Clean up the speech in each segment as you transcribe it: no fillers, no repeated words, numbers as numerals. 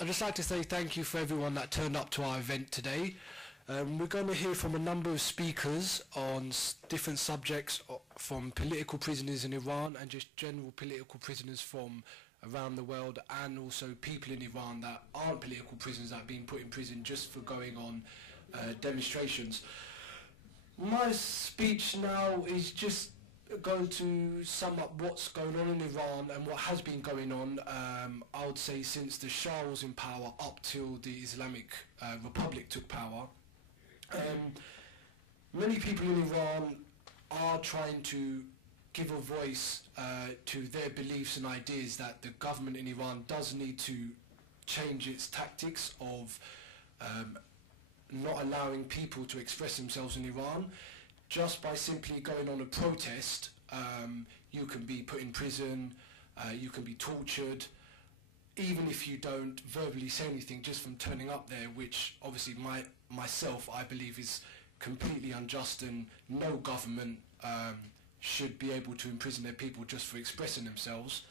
I'd just like to say thank you for everyone that turned up to our event today. We're going to hear from a number of speakers on different subjects, from political prisoners in Iran and just general political prisoners from around the world, and also people in Iran that aren't political prisoners that have been put in prison just for going on demonstrations. My speech now is just going to sum up what's going on in Iran and what has been going on, I would say, since the Shah was in power up till the Islamic Republic took power. Many people in Iran are trying to give a voice to their beliefs and ideas that the government in Iran does need to change its tactics of not allowing people to express themselves in Iran. Just by simply going on a protest, you can be put in prison, you can be tortured, even if you don't verbally say anything, just from turning up there, which obviously myself I believe is completely unjust, and no government should be able to imprison their people just for expressing themselves.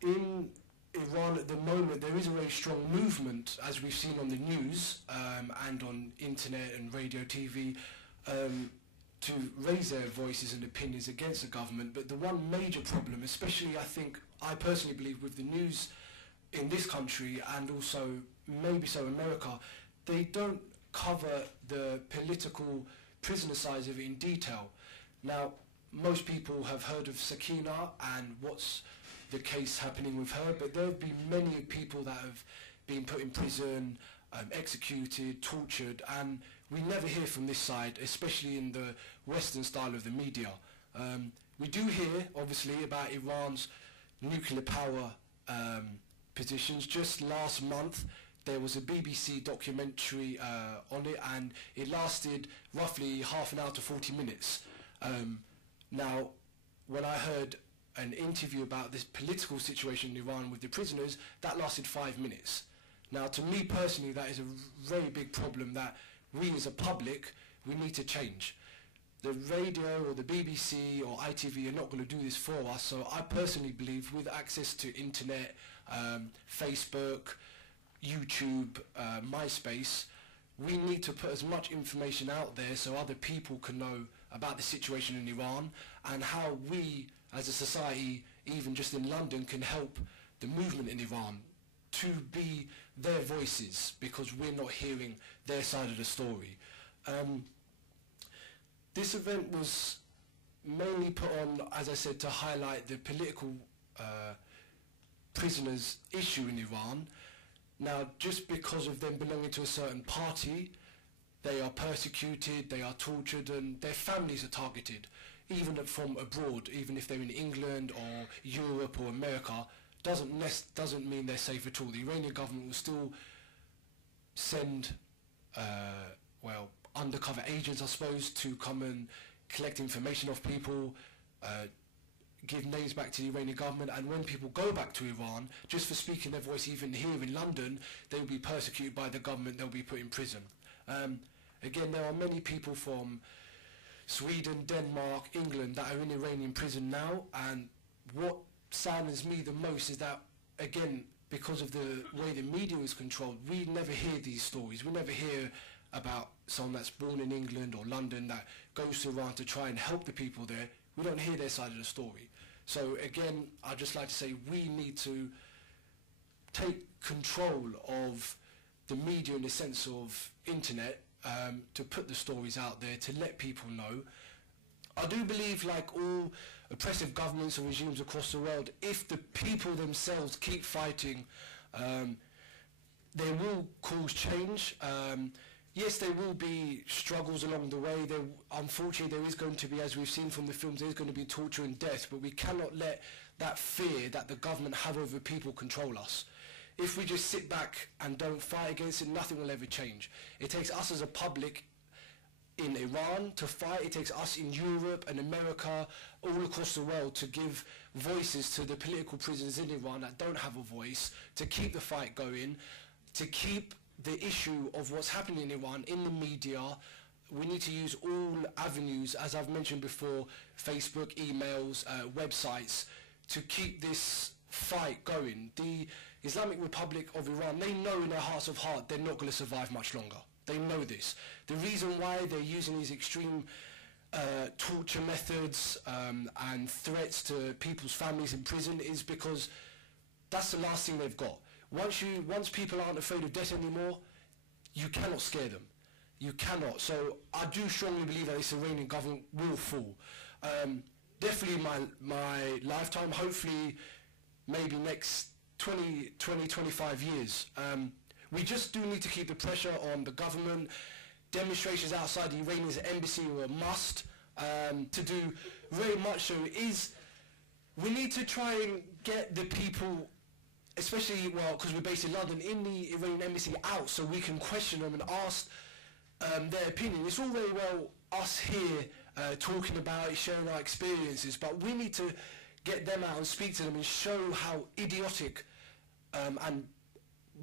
In Iran at the moment there is a very strong movement, as we've seen on the news and on internet and radio, TV, to raise their voices and opinions against the government. But the one major problem, especially I personally believe with the news in this country, and also maybe so America, they don't cover the political prisoner side of it in detail. Now, most people have heard of Sakina and what's the case happening with her, but there have been many people that have been put in prison, executed, tortured, and we never hear from this side, especially in the Western style of the media. We do hear, obviously, about Iran's nuclear power positions. Just last month, there was a BBC documentary on it, and it lasted roughly half an hour to 40 minutes. Now, when I heard an interview about this political situation in Iran with the prisoners, that lasted 5 minutes. Now, to me personally, that is a very big problem that we as a public, we need to change. The radio or the BBC or ITV are not going to do this for us, so I personally believe with access to internet, Facebook, YouTube, MySpace, we need to put as much information out there so other people can know about the situation in Iran and how we as a society, even just in London, can help the movement in Iran to be their voices, because we're not hearing their side of the story. This event was mainly put on, as I said, to highlight the political prisoners issue in Iran. Now, just because of them belonging to a certain party, they are persecuted, they are tortured, and their families are targeted, even from abroad. Even if they're in England or Europe or America, doesn't mean they're safe at all. The Iranian government will still send, undercover agents, I suppose, to come and collect information off people, give names back to the Iranian government, and when people go back to Iran, just for speaking their voice, even here in London, they will be persecuted by the government, they'll be put in prison. Again, there are many people from Sweden, Denmark, England that are in Iranian prison now, and what saddens me the most is that, again, because of the way the media is controlled, we never hear these stories. We never hear about someone that's born in England or London that goes to Iran to try and help the people there. We don't hear their side of the story. So again, I'd just like to say we need to take control of the media in the sense of internet, to put the stories out there, to let people know. I do believe, like all oppressive governments and regimes across the world, if the people themselves keep fighting, they will cause change. Yes, there will be struggles along the way. Unfortunately, there is going to be, as we've seen from the films, there is going to be torture and death, but we cannot let that fear that the government have over people control us. If we just sit back and don't fight against it, nothing will ever change. It takes us as a public in Iran to fight. It takes us in Europe and America, all across the world, to give voices to the political prisoners in Iran that don't have a voice, to keep the fight going, to keep the issue of what's happening in Iran in the media. We need to use all avenues, as I've mentioned before, Facebook, emails, websites, to keep this fight going. The Islamic Republic of Iran, they know in their hearts of heart they're not going to survive much longer. They know this. The reason why they're using these extreme torture methods and threats to people's families in prison is because that's the last thing they've got. Once people aren't afraid of death anymore, you cannot scare them. You cannot. So I do strongly believe that this Iranian government will fall. Definitely my lifetime, hopefully maybe next 25 years. We just do need to keep the pressure on the government. Demonstrations outside the Iranian embassy are a must. To do very much so is we need to try and get the people, especially, well, because we're based in London, in the Iranian embassy out so we can question them and ask their opinion. It's all very well us here talking about it, sharing our experiences, but we need to get them out and speak to them and show how idiotic and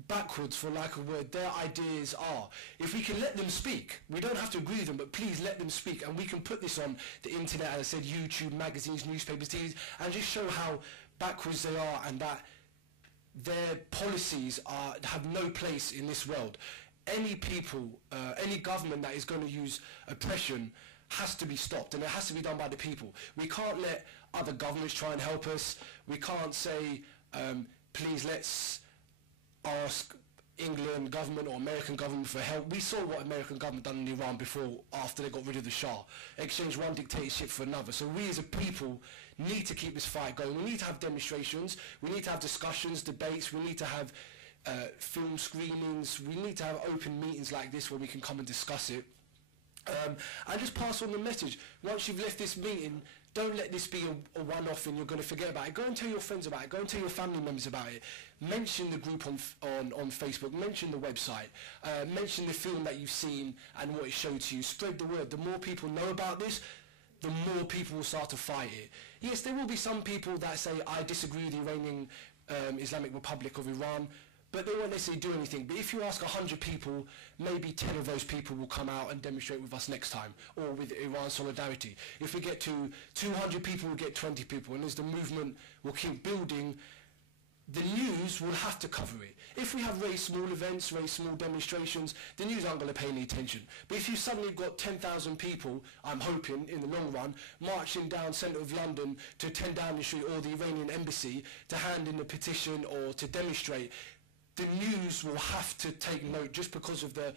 backwards, for lack of a word, their ideas are. If we can let them speak, we don't have to agree with them, but please let them speak, and we can put this on the internet, as I said, YouTube, magazines, newspapers, TVs, and just show how backwards they are and that their policies have no place in this world. Any people, any government that is going to use oppression has to be stopped, and it has to be done by the people. We can't let other governments try and help us. We can't say, please let's ask England government or American government for help. We saw what American government done in Iran before, after they got rid of the Shah, exchanged one dictatorship for another. So we as a people need to keep this fight going. We need to have demonstrations, we need to have discussions, debates, we need to have film screenings, we need to have open meetings like this where we can come and discuss it. And just pass on the message. Once you've left this meeting, don't let this be a one-off and you're going to forget about it. Go and tell your friends about it. Go and tell your family members about it. Mention the group on Facebook. Mention the website. Mention the film that you've seen and what it showed to you. Spread the word. The more people know about this, the more people will start to fight it. Yes, there will be some people that say, I disagree with the Iranian Islamic Republic of Iran, but they won't necessarily do anything. But if you ask 100 people, maybe 10 of those people will come out and demonstrate with us next time, or with Iran Solidarity. If we get to 200 people, we'll get 20 people, and as the movement will keep building, the news will have to cover it. If we have very small events, very small demonstrations, the news aren't going to pay any attention. But if you suddenly got 10,000 people, I'm hoping, in the long run, marching down centre of London to attend Downing Street or the Iranian embassy to hand in a petition or to demonstrate, the news will have to take note just because of the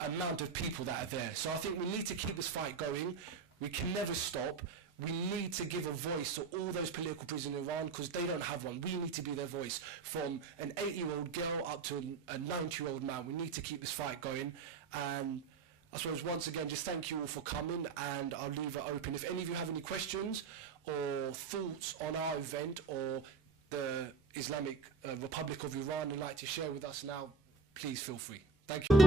amount of people that are there. So I think we need to keep this fight going. We can never stop. We need to give a voice to all those political prisoners in Iran because they don't have one. We need to be their voice. From an 8-year-old girl up to a 90-year-old man, we need to keep this fight going. And I suppose once again, just thank you all for coming, and I'll leave it open. If any of you have any questions or thoughts on our event or the Islamic Republic of Iran and like to share with us now, please feel free. Thank you.